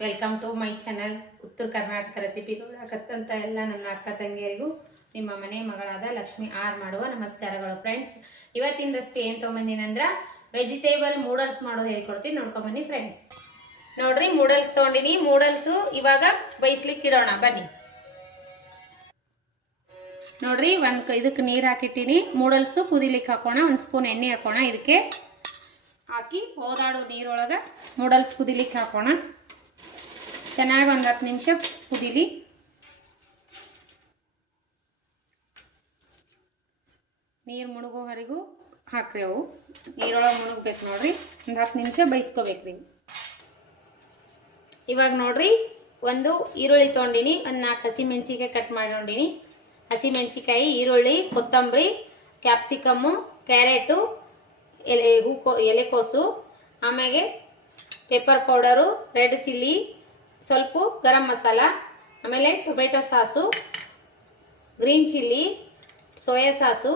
Welcome to my channel ಉತ್ತರ ಕರ್ನಾಟಕ ರೆಸಿಪಿಗಳಾಗತ್ತಂತ ಎಲ್ಲ ನನ್ನ ಅಕ್ಕ ತಂಗಿಯರಿಗೂ ನಿಮ್ಮ ಮನೆ ಮಗಳಾದ ಲಕ್ಷ್ಮಿ ಆರ್ ಮಾಡುವ ನಮಸ್ಕಾರಗಳು ಫ್ರೆಂಡ್ಸ್. ಇವತ್ತಿನ ರೆಸಿಪಿ ಏನು ತೊಗೊಂಬಂದಿನಂದ್ರೆ ವೆಜಿಟೇಬಲ್ ನೂಡಲ್ಸ್ ಮಾಡೋದು ಹೇಳ್ಕೊಡ್ತೀನಿ, ನೋಡ್ಕೊಂಬನ್ನಿ ಫ್ರೆಂಡ್ಸ್. ನೋಡ್ರಿ, ನೂಡಲ್ಸ್ ತೊಗೊಂಡಿನಿ. ನೂಡಲ್ಸ್ ಇವಾಗ ಬೇಯಿಸ್ಲಿಕ್ಕೆ ಇಡೋಣ ಬನ್ನಿ. ನೋಡ್ರಿ, ಇದಕ್ಕೆ ನೀರು ಹಾಕಿಟ್ಟಿನಿ. ನೂಡಲ್ಸ್ ಕುದಿಲಿಕ್ಕೆ ಹಾಕೋಣ. ಒಂದು ಸ್ಪೂನ್ ಎಣ್ಣೆ ಹಾಕೋಣ. ಇದಕ್ಕೆ ಹಾಕಿ ಹೋದಾಡೋ ನೀರೊಳಗೆ ನೂಡಲ್ಸ್ ಕುದಿಲಿಕ್ಕೆ ಹಾಕೋಣ. ಚೆನ್ನಾಗಿ ಒಂದು 10 ನಿಮಿಷ ಕುದಿಲಿ. ನೀರು ಮುಳುಗೋವರೆಗೂ ಹಾಕ್ರಿ. ಅವು ನೀರೊಳಗೆ ಮುಳುಗ್ಬೇಕು. ನೋಡ್ರಿ, ಒಂದು 10 ನಿಮಿಷ ಬೇಯಿಸ್ಕೋಬೇಕ್ರಿ. ಇವಾಗ ನೋಡ್ರಿ, ಒಂದು ಈರುಳ್ಳಿ ತೊಗೊಂಡಿನಿ. ಒಂದು 4 ಹಸಿಮೆಣಸಿಕಾಯಿ ಕಟ್ ಮಾಡಿಕೊಂಡಿನಿ. ಹಸಿಮೆಣಸಿಕಾಯಿ, ಈರುಳ್ಳಿ, ಕೊತ್ತಂಬರಿ, ಕ್ಯಾಪ್ಸಿಕಮ್ಮು, ಕ್ಯಾರೆಟು, ಎಲೆಕೋಸು, ಆಮೇಲೆ ಪೆಪ್ಪರ್ ಪೌಡರು, ರೆಡ್ ಚಿಲ್ಲಿ, ಸ್ವಲ್ಪ ಗರಂ ಮಸಾಲ, ಆಮೇಲೆ tomato sauce, green chilli, soya sauce,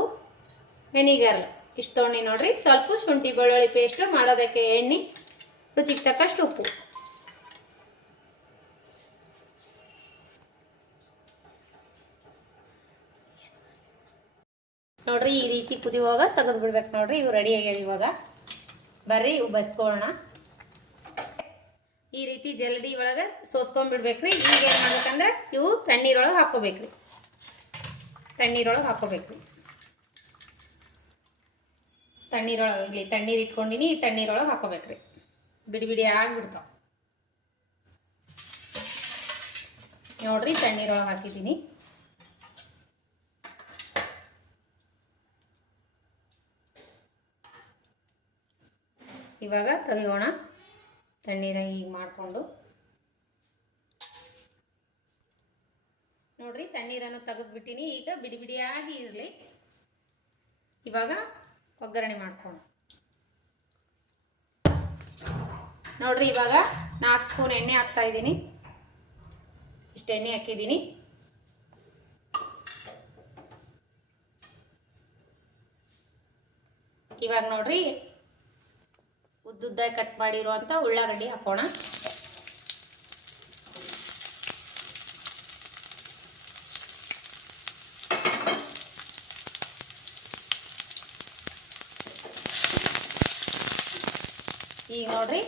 vinegar ಇಷ್ಟು ತೊಗೊಂಡು ನೋಡ್ರಿ. ಸ್ವಲ್ಪ ಶುಂಠಿ ಬೆಳ್ಳುಳ್ಳಿ ಪೇಸ್ಟ್, ಮಾಡೋದಕ್ಕೆ ಎಣ್ಣೆ, ರುಚಿಗೆ ತಕ್ಕಷ್ಟು ಉಪ್ಪು. ನೋಡ್ರಿ, ಈ ರೀತಿ ಕುದಿಯುವಾಗ ತೆಗೆದು ಬಿಡ್ಬೇಕು. ನೋಡ್ರಿ, ಇವು ರೆಡಿ ಆಗ್ಯಾವ. ಇವಾಗ ಬರ್ರಿ ಇವು ಬಸ್ಕೊಳ್ಳೋಣ. ಈ ರೀತಿ ಜಲ್ದಿ ಒಳಗೆ ಸೋಸ್ಕೊಂಡ್ಬಿಡ್ಬೇಕ್ರಿ. ಈಗ ಏನು ಮಾಡ್ಬೇಕಂದ್ರೆ ಇವು ತಣ್ಣೀರೊಳಗೆ ಹಾಕೋಬೇಕ್ರಿ. ತಣ್ಣೀರೊಳಗೆ ಇಲ್ಲಿ ತಣ್ಣೀರು ಇಟ್ಕೊಂಡಿನಿ. ಈ ತಣ್ಣೀರೊಳಗೆ ಹಾಕೋಬೇಕ್ರಿ. ಬಿಡಿ ಬಿಡಿ ಆಗಿಬಿಡ್ತಾವ. ನೋಡ್ರಿ, ತಣ್ಣೀರೊಳಗೆ ಹಾಕಿದ್ದೀನಿ. ಇವಾಗ ತೆಗಿಯೋಣ. ತಣ್ಣೀರ ಈಗ ಮಾಡಿಕೊಂಡು ನೋಡ್ರಿ, ತಣ್ಣೀರನ್ನು ತೆಗೆದ್ಬಿಟ್ಟಿನಿ. ಈಗ ಬಿಡಿ ಬಿಡಿಯಾಗಿ ಇರಲಿ. ಇವಾಗ ಒಗ್ಗರಣೆ ಮಾಡ್ಕೊಂಡು ನೋಡ್ರಿ, ಇವಾಗ 4 ಸ್ಪೂನ್ ಎಣ್ಣೆ ಹಾಕ್ತಾ ಇದ್ದೀನಿ. ಇಷ್ಟು ಎಣ್ಣೆ ಹಾಕಿದ್ದೀನಿ. ಇವಾಗ ನೋಡ್ರಿ, ಉದ್ದುದ್ದಾಗಿ ಕಟ್ ಮಾಡಿರುವಂಥ ಉಳ್ಳಾಗಡ್ಡಿ ಹಾಕೋಣ. ಈಗ ನೋಡ್ರಿ,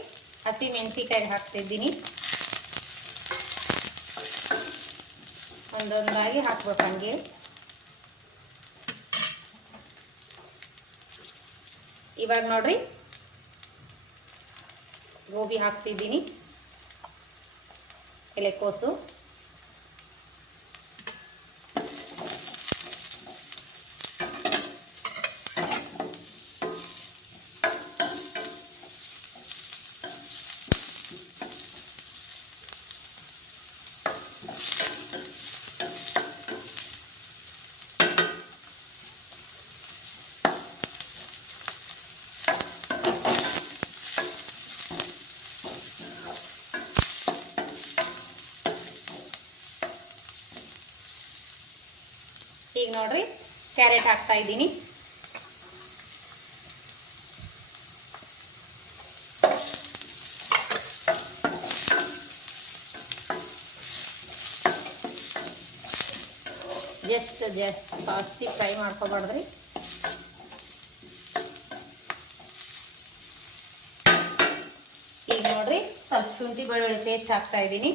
ಹಸಿ ಮೆಣಸಿಕಾಯಿ ಹಾಕ್ತಿದ್ದೀನಿ. ಒಂದೊಂದಾಗಿ ಹಾಕ್ಬೇಕು ಹಂಗೆ. ಇವಾಗ ನೋಡ್ರಿ, ಗೋಬಿ ಹಾಕ್ತಿದ್ದೀನಿ, ಎಲೆಕೋಸು, ಈಗ ನೋಡ್ರಿ ಕ್ಯಾರೆಟ್ ಹಾಕ್ತಾ ಇದ್ದೀನಿ. ಜಸ್ಟ್ ಜಾಸ್ತಿ ಫ್ರೈ ಮಾಡ್ಕೊಬಾರ್ದ್ರಿ. ಈಗ ನೋಡ್ರಿ, ಸ್ವಲ್ಪ ಶುಂಠಿ ಬೆಳ್ಳುಳ್ಳಿ ಪೇಸ್ಟ್ ಹಾಕ್ತಾ ಇದ್ದೀನಿ.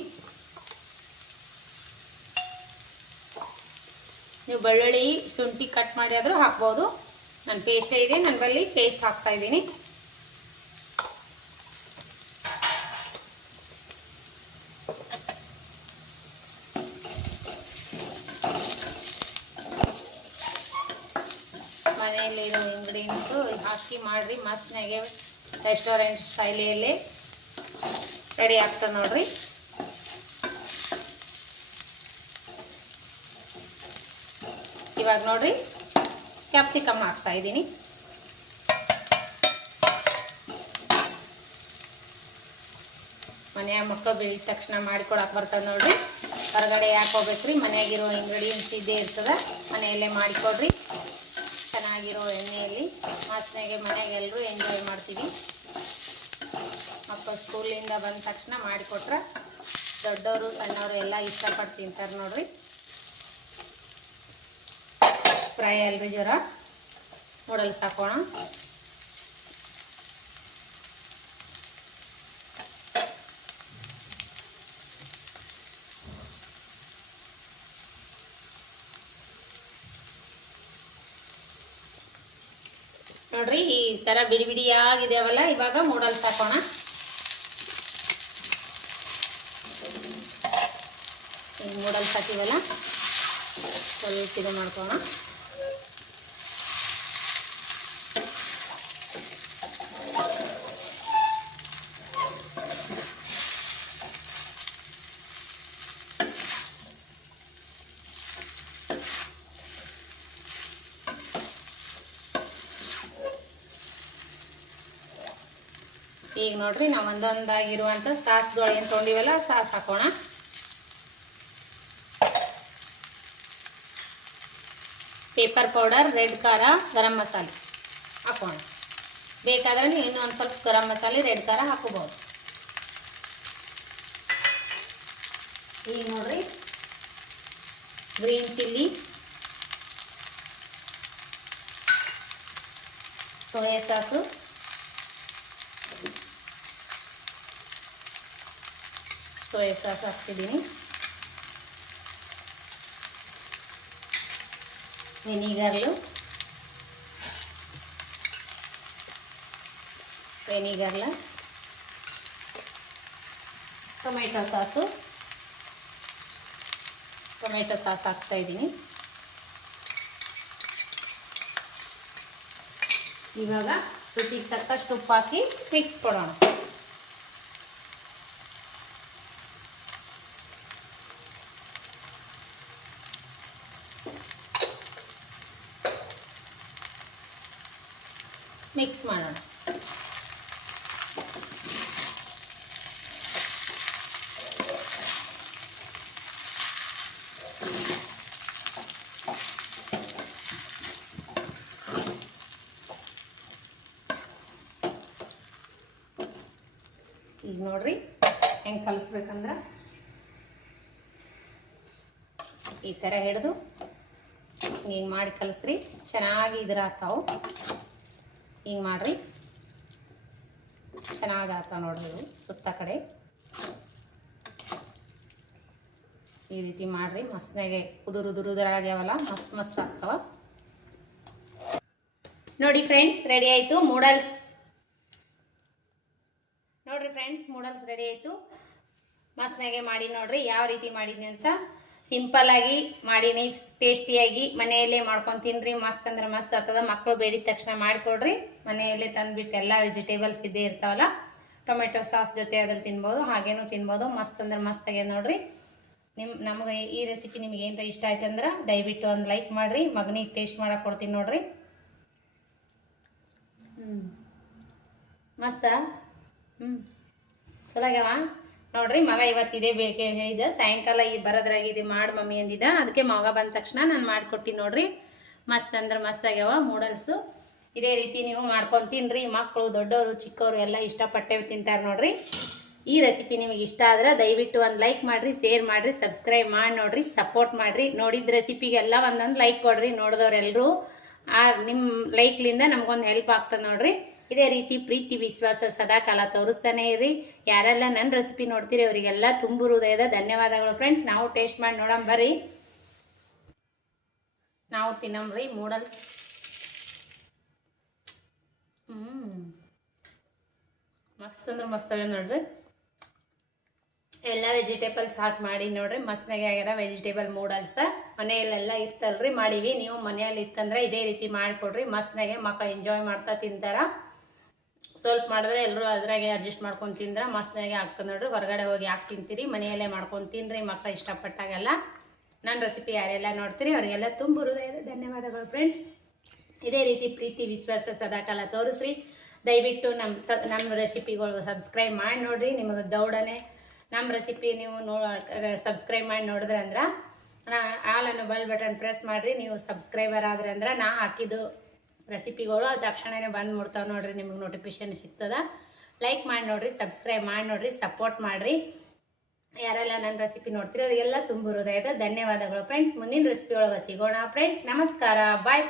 ನೀವು ಬೆಳ್ಳುಳ್ಳಿ ಶುಂಠಿ ಕಟ್ ಮಾಡಿ ಆದರೂ ಹಾಕ್ಬೋದು. ನನ್ನ ಪೇಸ್ಟೇ ಇದೆ, ನನ್ನ ಬಳಿ ಪೇಸ್ಟ್ ಹಾಕ್ತಾ ಇದ್ದೀನಿ. ಮನೆಯಲ್ಲಿರೋ ಇಂಗ್ರೀಡಿಯೆಂಟ್ಸು ಹಾಕಿ ಮಾಡಿರಿ. ಮಸ್ತ್ನಾಗೆ ರೆಸ್ಟೋರೆಂಟ್ ಸ್ಟೈಲಲ್ಲಿ ರೆಡಿ ಆಗ್ತದೆ ನೋಡ್ರಿ. ಇವಾಗ ನೋಡ್ರಿ, ಕ್ಯಾಪ್ಸಿಕಮ್ ಹಾಕ್ತಾ ಇದ್ದೀನಿ. ಮನೆಯ ಮಕ್ಕಳು ಬೆಳೆದ ತಕ್ಷಣ ಮಾಡಿಕೊಡಕ್ಕೆ ಬರ್ತದೆ ನೋಡ್ರಿ. ಹೊರಗಡೆ ಯಾಕೆ ಹೋಗ್ಬೇಕ್ರಿ, ಮನೆಯಾಗಿರೋ ಇಂಗ್ರೀಡಿಯೆಂಟ್ಸ್ ಇದ್ದೇ ಇರ್ತದೆ. ಮನೆಯಲ್ಲೇ ಮಾಡಿಕೊಡ್ರಿ. ಚೆನ್ನಾಗಿರೋ ಎಣ್ಣೆಯಲ್ಲಿ ಮಸ್ತ್ನಾಗೆ ಮನೆಯಾಗ ಎಲ್ಲರೂ ಎಂಜಾಯ್ ಮಾಡ್ತೀವಿ. ಮಕ್ಕಳು ಸ್ಕೂಲಿಂದ ಬಂದ ತಕ್ಷಣ ಮಾಡಿಕೊಟ್ರೆ ದೊಡ್ಡವರು ಸಣ್ಣವರು ಎಲ್ಲ ಇಷ್ಟಪಟ್ಟು ತಿಂತಾರೆ ನೋಡ್ರಿ. ಫ್ರೈ ಅಲ್ರಿ ಜೋರ ನೂಡಲ್ಸ್ ಹಾಕೋಣ. ನೋಡ್ರಿ ಈ ಥರ ಬಿಡಿ ಬಿಡಿಯಾಗಿದೆಯವಲ್ಲ, ಇವಾಗ ನೂಡಲ್ಸ್ ಹಾಕೋಣ. ಈ ನೂಡಲ್ಸ್ ಹಾಕಿವಲ್ಲ ಸ್ವಲ್ಪ ಇದು ಮಾಡ್ಕೋಣ. ಈಗ ನೋಡ್ರಿ ನಾವು ಒಂದೊಂದಾಗಿರುವಂಥ ಸಾಸ್ಗಳು ಏನು ತೊಗೊಂಡಿವಲ್ಲ ಸಾಸ್ ಹಾಕೋಣ. ಪೇಪರ್ ಪೌಡರ್, ರೆಡ್ ಖಾರ, ಗರಂ ಮಸಾಲೆ ಹಾಕೋಣ. ಬೇಕಾದ್ರೆ ನೀವು ಇನ್ನೊಂದು ಸ್ವಲ್ಪ ಗರಂ ಮಸಾಲೆ, ರೆಡ್ ಖಾರ ಹಾಕೋಬಹುದು. ಈಗ ನೋಡ್ರಿ ಗ್ರೀನ್ ಚಿಲ್ಲಿ, ಸೋಯಾ ಸಾಸು, ಹಾಕ್ತಿದ್ದೀನಿ. ವೆನಿಗರ್ಲು, ಟೊಮೆಟೊ ಸಾಸ್ ಹಾಕ್ತಾ ಇದ್ದೀನಿ. ಇವಾಗ ರುಚಿಗೆ ತಕ್ಕಷ್ಟು ಉಪ್ಪು ಹಾಕಿ ಮಿಕ್ಸ್ ಕೊಡೋಣ. ಮಿಕ್ಸ್ ಮಾಡೋಣ. ಈಗ ನೋಡ್ರಿ ಹೆಂಗೆ ಕಲಿಸ್ಬೇಕಂದ್ರೆ ಈ ಥರ ಹಿಡಿದು ಹಿಂಗೆ ಮಾಡಿ ಕಲಿಸ್ರಿ, ಚೆನ್ನಾಗಿ ಇದ್ರ ಆಗ್ತಾವು. ಹಿಂಗೆ ಮಾಡ್ರಿ, ಚೆನ್ನಾಗಿ ಆಗ್ತಾವ ನೋಡ್ರಿ. ಇವು ಸುತ್ತ ಕಡೆ ಈ ರೀತಿ ಮಾಡ್ರಿ. ಮಸ್ತ್ನಾಗೆ ಉದುರಾಗ್ಯಾವಲ್ಲ, ಮಸ್ತ್ ಆಗ್ತಾವ ನೋಡಿ ಫ್ರೆಂಡ್ಸ್. ರೆಡಿ ಆಯಿತು ನೂಡಲ್ಸ್. ನೋಡ್ರಿ ಫ್ರೆಂಡ್ಸ್, ನೂಡಲ್ಸ್ ರೆಡಿ ಆಯಿತು. ಮಸ್ತ್ನಾಗೆ ಮಾಡಿ ನೋಡ್ರಿ ಯಾವ ರೀತಿ ಮಾಡಿದ್ನಿ ಅಂತ. ಸಿಂಪಲ್ ಆಗಿ ಮಾಡೀನಿ, ಟೇಸ್ಟಿಯಾಗಿ ಮನೆಯಲ್ಲೇ ಮಾಡ್ಕೊಂಡು ತಿನ್ರಿ. ಮಸ್ತ್ ಅಂದ್ರೆ ಮಸ್ತ್ ಆಗ್ತದ. ಮಕ್ಕಳು ಬೇಡಿದ ತಕ್ಷಣ ಮಾಡಿಕೊಡ್ರಿ. ಮನೆಯಲ್ಲೇ ತಂದುಬಿಟ್ಟು ಎಲ್ಲ ವೆಜಿಟೇಬಲ್ಸ್ ಇದ್ದೇ ಇರ್ತಾವಲ್ಲ, ಟೊಮೆಟೊ ಸಾಸ್ ಜೊತೆ ಅದ್ರ ತಿನ್ಬೋದು, ಹಾಗೇನೂ ತಿನ್ಬೋದು. ಮಸ್ತ್ ಅಂದ್ರೆ ಮಸ್ತ್ ಆಗ್ಯದ ನೋಡ್ರಿ. ನಮಗೆ ಈ ರೆಸಿಪಿ ನಿಮ್ಗೆ ಏನರ ಇಷ್ಟ ಆಯ್ತು ಅಂದ್ರೆ ದಯವಿಟ್ಟು ಒಂದು ಲೈಕ್ ಮಾಡಿರಿ. ಮಗನಿಗೆ ಟೇಸ್ಟ್ ಮಾಡಕ್ಕೆ ಕೊಡ್ತೀನಿ ನೋಡ್ರಿ. ಮಸ್ತ ಚಲೋ ಆಗ್ಯಾವ ನೋಡ್ರಿ. ಮಗ ಇವತ್ತು ಇದೇ ಬೇಕೆ ಹೇಳಿದ, ಸಾಯಂಕಾಲ ಈ ಬರೋದ್ರಾಗ ಇದು ಮಾಡಿ ಮಮ್ಮಿ ಅಂದಿದ್ದ. ಅದಕ್ಕೆ ಮಗ ಬಂದ ತಕ್ಷಣ ನಾನು ಮಾಡಿಕೊಟ್ಟಿನಿ ನೋಡ್ರಿ. ಮಸ್ತ್ ಅಂದ್ರೆ ಮಸ್ತ್ ಆಗ್ಯಾವ ನೂಡಲ್ಸು. ಇದೇ ರೀತಿ ನೀವು ಮಾಡ್ಕೊಂಡು ತಿನ್ನಿರಿ. ಮಕ್ಕಳು, ದೊಡ್ಡವರು, ಚಿಕ್ಕವರು ಎಲ್ಲ ಇಷ್ಟಪಟ್ಟೆ ತಿಂತಾರೆ ನೋಡ್ರಿ. ಈ ರೆಸಿಪಿ ನಿಮಗೆ ಇಷ್ಟ ಆದ್ರೆ ದಯವಿಟ್ಟು ಒಂದು ಲೈಕ್ ಮಾಡಿರಿ, ಶೇರ್ ಮಾಡಿರಿ, ಸಬ್ಸ್ಕ್ರೈಬ್ ಮಾಡಿ ನೋಡ್ರಿ, ಸಪೋರ್ಟ್ ಮಾಡಿರಿ. ನೋಡಿದ ರೆಸಿಪಿಗೆಲ್ಲ ಒಂದೊಂದು ಲೈಕ್ ಕೊಡ್ರಿ. ನೋಡಿದವ್ರೆಲ್ಲರೂ ನಿಮ್ಮ ಲೈಕ್ಲಿಂದ ನಮಗೊಂದು ಹೆಲ್ಪ್ ಆಗ್ತದೆ ನೋಡ್ರಿ. ಇದೇ ರೀತಿ ಪ್ರೀತಿ ವಿಶ್ವಾಸ ಸದಾ ಕಾಲ ತೋರಿಸ್ತಾನೆ ಇರಿ. ಯಾರೆಲ್ಲ ನನ್ನ ರೆಸಿಪಿ ನೋಡ್ತೀರಿ ಅವರಿಗೆಲ್ಲ ತುಂಬು ಹೃದಯದ ಧನ್ಯವಾದಗಳು ಫ್ರೆಂಡ್ಸ್. ನಾವು ಟೇಸ್ಟ್ ಮಾಡಿ ನೋಡೋಣ ಬರ್ರಿ, ನಾವು ತಿನ್ನಮ್ರಿ ನೂಡಲ್ಸ್. ಮಸ್ತ್ ಅಂದ್ರೆ ಮಸ್ತ್ ಆಗ್ಯದ ನೋಡ್ರಿ. ಎಲ್ಲ ವೆಜಿಟೇಬಲ್ಸ್ ಹಾಕಿ ಮಾಡಿ ನೋಡ್ರಿ, ಮಸ್ತ್ನಾಗೆ ಆಗ್ಯಾರ ವೆಜಿಟೇಬಲ್ ನೂಡಲ್ಸ್. ಮನೆಯಲ್ಲೆಲ್ಲ ಇರ್ತಲ್ರಿ, ಮಾಡೀವಿ. ನೀವು ಮನೆಯಲ್ಲಿ ಇತ್ತಂದ್ರೆ ಇದೇ ರೀತಿ ಮಾಡಿಕೊಡ್ರಿ. ಮಸ್ತ್ನಾಗೆ ಮಕ್ಕಳು ಎಂಜಾಯ್ ಮಾಡ್ತಾ ತಿಂತಾರ. ಸ್ವಲ್ಪ ಮಾಡಿದ್ರೆ ಎಲ್ಲರೂ ಅದ್ರಾಗೆ ಅಡ್ಜಸ್ಟ್ ಮಾಡ್ಕೊಂಡು ತಿಂದ್ರೆ ಮಸ್ತ್ನಾಗೆ ಆಗ್ತದೆ ನೋಡ್ರಿ. ಹೊರಗಡೆ ಹೋಗಿ ಯಾಕೆ ತಿಂತೀರಿ, ಮನೆಯಲ್ಲೇ ಮಾಡ್ಕೊಂಡು ತಿನ್ನಿರಿ ಮಕ್ಕಳು ಇಷ್ಟಪಟ್ಟಾಗೆಲ್ಲ. ನನ್ನ ರೆಸಿಪಿ ಯಾರೆಲ್ಲ ನೋಡ್ತೀರಿ ಅವರಿಗೆಲ್ಲ ತುಂಬ ಹೃದಯದ ಧನ್ಯವಾದಗಳು ಫ್ರೆಂಡ್ಸ್. ಇದೇ ರೀತಿ ಪ್ರೀತಿ ವಿಶ್ವಾಸ ಸದಾಕಾಲ ತೋರಿಸ್ರಿ. ದಯವಿಟ್ಟು ನಮ್ಮ ರೆಸಿಪಿಗಳು ಸಬ್ಸ್ಕ್ರೈಬ್ ಮಾಡಿ ನೋಡಿರಿ. ನಿಮಗೆ ದೌಡನೆ ನಮ್ಮ ರೆಸಿಪಿ ನೀವು ಸಬ್ಸ್ಕ್ರೈಬ್ ಮಾಡಿ ನೋಡಿದ್ರೆ ಅಂದ್ರೆ ಆಲ್ ಅನ್ನೋ ಬೆಲ್ ಬಟನ್ ಪ್ರೆಸ್ ಮಾಡಿರಿ. ನೀವು ಸಬ್ಸ್ಕ್ರೈಬರ್ ಆದ್ರೆ ಅಂದ್ರೆ ನಾ ಹಾಕಿದ್ದು ರೆಸಿಪಿಗಳು ಅದು ತಕ್ಷಣವೇ ಬಂದು ಮುಡ್ತಾವೆ ನೋಡಿರಿ, ನಿಮಗೆ ನೋಟಿಫಿಕೇಶನ್ ಸಿಗ್ತದೆ. ಲೈಕ್ ಮಾಡಿ ನೋಡಿರಿ, ಸಬ್ಸ್ಕ್ರೈಬ್ ಮಾಡಿ ನೋಡಿರಿ, ಸಪೋರ್ಟ್ ಮಾಡಿರಿ. ಯಾರೆಲ್ಲ ನನ್ನ ರೆಸಿಪಿ ನೋಡ್ತೀರಿ ಅವರಿಗೆಲ್ಲ ತುಂಬ ಹೃದಯದ ಧನ್ಯವಾದಗಳು ಫ್ರೆಂಡ್ಸ್. ಮುಂದಿನ ರೆಸಿಪಿ ಒಳಗೆ ಸಿಗೋಣ ಫ್ರೆಂಡ್ಸ್. ನಮಸ್ಕಾರ, ಬಾಯ್.